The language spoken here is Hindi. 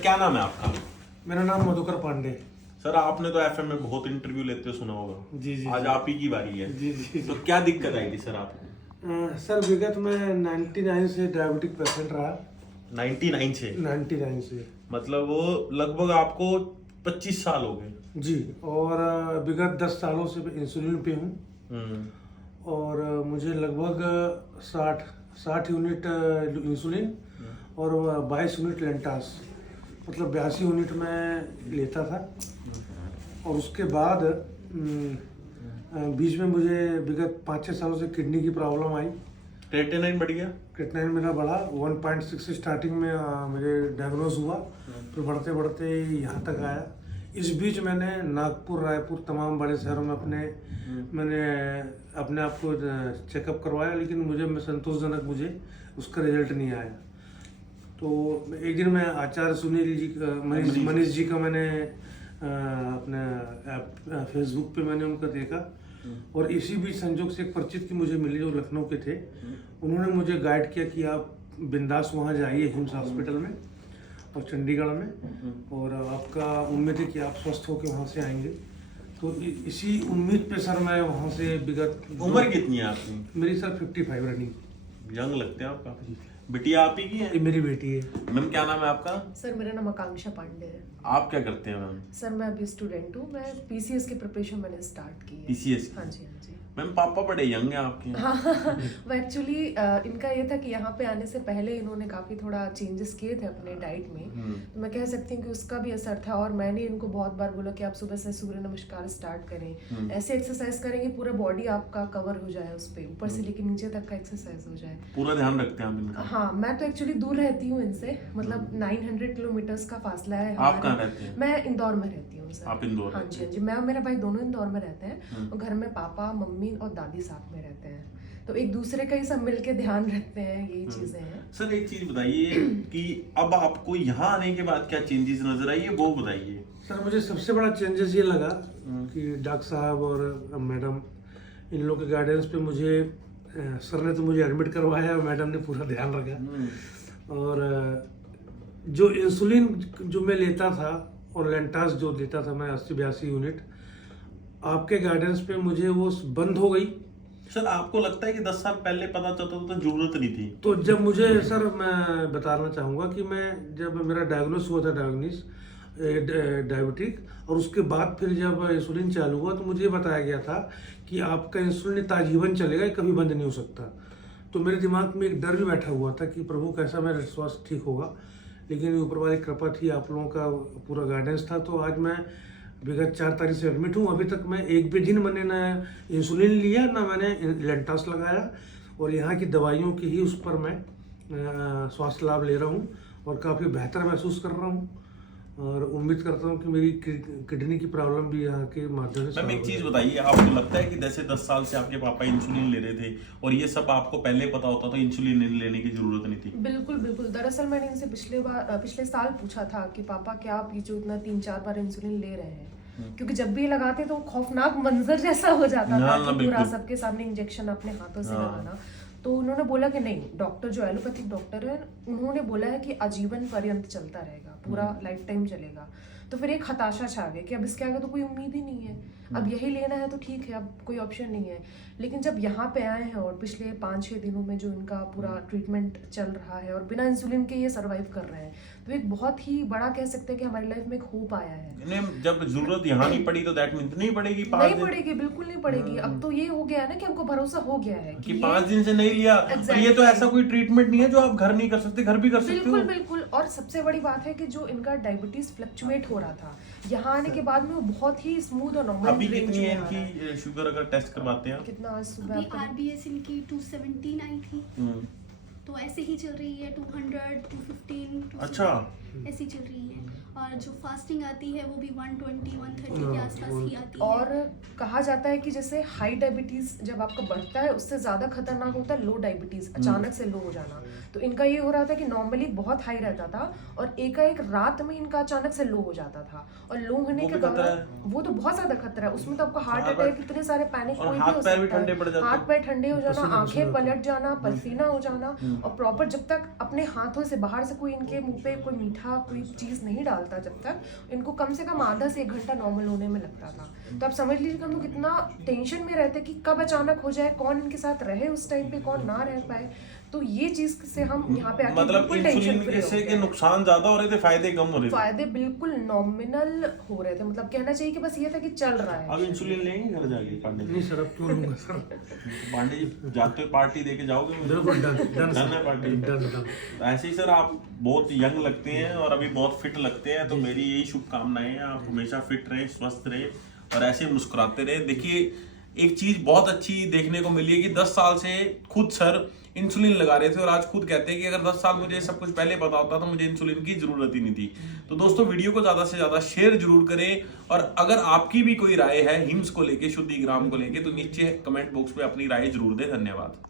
क्या नाम है आपका? मेरा नाम मधुकर पांडे। सर आपने तो एफएम में बहुत इंटरव्यू लेते सुना होगा। जी जी आज आप ही की बारी है। जी। तो क्या दिक्कत आई थी सर आपको? सर विगत में 99 से डायबिटिक पेशेंट रहा। 99 से? 99 से मतलब वो लगभग आपको 25 साल हो गए। जी। और विगत 10 सालों से इंसुलिन पे हूँ। और मुझे लगभग 60 यूनिट इंसुलिन और 22 यूनिट लेंटास, मतलब 82 यूनिट में लेता था। और उसके बाद बीच में मुझे विगत 5-6 सालों से किडनी की प्रॉब्लम आई। क्रिएटिनिन बढ़ गया? क्रिएटिनिन मेरा बढ़ा 1.6 स्टार्टिंग में मुझे डायग्नोज हुआ, फिर बढ़ते बढ़ते यहाँ तक आया। इस बीच मैंने नागपुर, रायपुर, तमाम बड़े शहरों में मैंने अपने आप को चेकअप करवाया, लेकिन मुझे संतोषजनक उसका रिजल्ट नहीं आया। तो एक दिन मैं आचार्य सुनील जी का, मनीष जी का मैंने अपने फेसबुक पे मैंने उनका देखा। और इसी बीच संजोग से एक परिचित की मुझे मिली जो लखनऊ के थे। उन्होंने मुझे गाइड किया कि आप बिंदास वहाँ जाइए हिम्स हॉस्पिटल में और चंडीगढ़ में, और आपका उम्मीद है कि आप स्वस्थ होकर वहाँ से आएंगे। तो इसी उम्मीद पे सर मैं वहाँ से विगत। उम्र कितनी है आपकी? मेरी सर 55 रनिंग। यंग लगते हैं आप काफी। बिटिया आप ही की है? मेरी बेटी है। मैम क्या नाम है आपका? सर मेरा नाम आकांक्षा पांडे है। आप क्या करते हैं मैम? सर मैं अभी स्टूडेंट हूँ। मैं पीसीएस की प्रिपरेशन मैंने स्टार्ट की है। पीसीएस? हाँ जी, हाँ जी। मैम पापा बड़े यंग हैं आपके। हाँ वो एक्चुअली इनका ये था कि यहाँ पे आने से पहले इन्होंने काफ़ी थोड़ा चेंजेस किए थे अपने डाइट में। तो मैं कह सकती हूँ कि उसका भी असर था। और मैंने इनको बहुत बार बोला कि आप सुबह से सूर्य नमस्कार स्टार्ट करें, ऐसे एक्सरसाइज करेंगे पूरा बॉडी आपका कवर हो जाए, उस पर ऊपर से लेकर नीचे तक का एक्सरसाइज हो जाए। पूरा ध्यान रखते हैं आप इनका? हाँ, मैं तो एक्चुअली दूर रहती हूँ इनसे, मतलब 900 किलोमीटर्स का फासला है। आप कहाँ रहते हैं? मैं इंदौर में रहती हूँ सर। आप इंदौर? हाँ जी, हाँ जी। मैं और मेरा भाई दोनों इंदौर में रहते हैं। और घर में पापा, मम्मी और दादी साथ में रहते हैं। तो एक दूसरे का ही सब मिलके ध्यान रखते हैं, यही चीजें हैं। सर एक चीज बताइए कि अब आपको यहाँ आने के बाद क्या चेंजेस नजर आई है, वो बताइए। सर मुझे सबसे बड़ा चेंजेस ये लगा कि डॉक्टर साहब और मैडम, इन लोग के गाइडेंस पे मुझे सर ने तो मुझे एडमिट करवाया और मैडम ने पूरा ध्यान रखा। और जो इंसुलिन जो मैं लेता था और लेंटास जो लेता था मैं 80-82 यूनिट, आपके गाइडेंस पे मुझे वो बंद हो गई। सर आपको लगता है कि 10 साल पहले पता चलता तो जरूरत नहीं थी? तो जब मुझे सर, मैं बताना चाहूँगा कि जब मेरा डायग्नोस हुआ था डायबिटिक, और उसके बाद फिर जब इंसुलिन चालू हुआ तो मुझे बताया गया था कि आपका इंसुलिन ताजीवन चलेगा, कभी बंद नहीं हो सकता। तो मेरे दिमाग में एक डर भी बैठा हुआ था कि प्रभु कैसा मेरा स्वास्थ्य ठीक होगा। लेकिन ऊपर वाली कृपा थी, आप लोगों का पूरा गाइडेंस था। तो आज मैं विगत 4 तारीख से एडमिट हूँ। अभी तक मैं एक भी दिन मैंने ना इंसुलिन लिया ना मैंने लेंटास लगाया, और यहाँ की दवाइयों की ही उस पर मैं स्वास्थ्य लाभ ले रहा हूँ और काफ़ी बेहतर महसूस कर रहा हूँ। और उम्मीद करता हूँ कि मेरी किडनी की प्रॉब्लम भी यहाँ के माध्यम से। मैम एक चीज बताइए, आपको लगता है कि जैसे 10 साल से आपके पापा इंसुलिन ले रहे थे और ये सब आपको पहले पता होता तो इंसुलिन लेने की जरूरत नहीं थी? बिल्कुल बिल्कुल। दरअसल मैंने इनसे पिछले साल पूछा था कि पापा क्या आप ये जो इतना 3-4 बार इंसुलिन ले रहे हैं, क्योंकि जब भी ये लगाते तो खौफनाक मंजर जैसा हो जाता था कि पूरा सबके सामने इंजेक्शन अपने हाथों से लगाना। तो उन्होंने बोला कि नहीं, डॉक्टर जो एलोपैथिक डॉक्टर है उन्होंने बोला है कि आजीवन पर्यंत चलता रहेगा, पूरा लाइफ टाइम चलेगा। तो फिर एक हताशा छा गई कि अब इसके आगे तो कोई उम्मीद ही नहीं है, अब यही लेना है तो ठीक है, अब कोई ऑप्शन नहीं है। लेकिन जब यहाँ पे आए हैं और पिछले 5-6 दिनों में जो इनका पूरा ट्रीटमेंट चल रहा है और बिना इंसुलिन के ये सर्वाइव कर रहे हैं, तो एक बहुत ही बड़ा कह सकते हैं कि हमारी लाइफ में एक होप आया है। जब जरूरत यहाँ नहीं पड़ी तो दैट मीन्स नहीं पड़ेगी? नहीं पड़ेगी, बिल्कुल नहीं पड़ेगी। अब तो ये हो गया है ना कि हमको भरोसा हो गया है कि 5 दिन से नहीं लिया। exactly. ये तो ऐसा कोई ट्रीटमेंट नहीं है जो आप घर नहीं कर सकते, घर भी कर सकते हो। बिल्कुल बिल्कुल। और सबसे बड़ी बात है कि जो इनका डायबिटीज फ्लक्चुएट हो रहा था, यहाँ आने के बाद में वो बहुत ही स्मूथ और नॉर्मल। अभी कितनी है इनकी शुगर अगर टेस्ट करवाते हैं? कितना आज सुबह? अभी आरबीएस इनकी 217 आई थी, तो ऐसे ही चल रही है 200, 215। अच्छा, ऐसी चल रही है। और जो फास्टिंग आती है वो भी 120, 130 के आसपास ही आती है। और कहा जाता है कि जैसे हाई डायबिटीज जब आपका बढ़ता है उससे ज्यादा खतरनाक होता है लो डायबिटीज, अचानक से लो हो जाना। तो इनका ये हो रहा था कि नॉर्मली बहुत हाई रहता था और एकाएक रात में इनका अचानक से लो हो जाता था। और लो होने के दौरान वो तो बहुत ज्यादा खतरा है, उसमें तो आपका हार्ट अटैक, इतने सारे पैनिक कोई भी हो सकता है, हाथ पैर ठंडे हो जाना, आंखें पलट जाना, पसीना हो जाना। और प्रॉपर जब तक अपने हाथों से बाहर से कोई इनके मुंह पे कोई मीठा मीठा कोई चीज़ नहीं डालता जब तक, इनको कम से कम आधा से 1 घंटा नॉर्मल होने में लगता था। तो आप समझ लीजिए कि हम लोग कितना टेंशन में रहते कि कब अचानक हो जाए, कौन इनके साथ रहे उस टाइम पे, कौन ना रह पाए। तो ये चीज से हम यहाँ पे आके मतलब बिल्कुल टेंशन इंसुलिन फ्री हो से गए के हैं। नुकसान ज्यादा हो रहे थे, फायदे कम हो रहे थे। फायदे बिल्कुल नॉमिनल हो रहे थे, मतलब कहना चाहिए कि बस ये था कि चल रहा है। अब इंसुलिन लेंगे घर जाके पांडे जी? नहीं सर, अब क्यों लूंगा सर। पांडे जी जाते हुए पार्टी देके जाओगे मुझे? बिल्कुल डन डन डन है पार्टी। डन। ऐसे ही सर आप बहुत यंग लगते हैं और अभी बहुत फिट लगते हैं, तो मेरी यही शुभकामनाएं हैं, आप हमेशा फिट रहें, स्वस्थ रहें और ऐसे ही मुस्कुराते रहें। देखिए एक चीज बहुत अच्छी देखने को मिली है कि 10 साल से खुद सर इंसुलिन लगा रहे थे और आज खुद कहते हैं कि अगर 10 साल मुझे सब कुछ पहले पता होता तो मुझे इंसुलिन की जरूरत ही नहीं थी। तो दोस्तों वीडियो को ज्यादा से ज्यादा शेयर जरूर करें, और अगर आपकी भी कोई राय है हिम्स को लेके, शुद्धिग्राम को लेके, तो नीचे कमेंट बॉक्स में अपनी राय जरूर दें। धन्यवाद।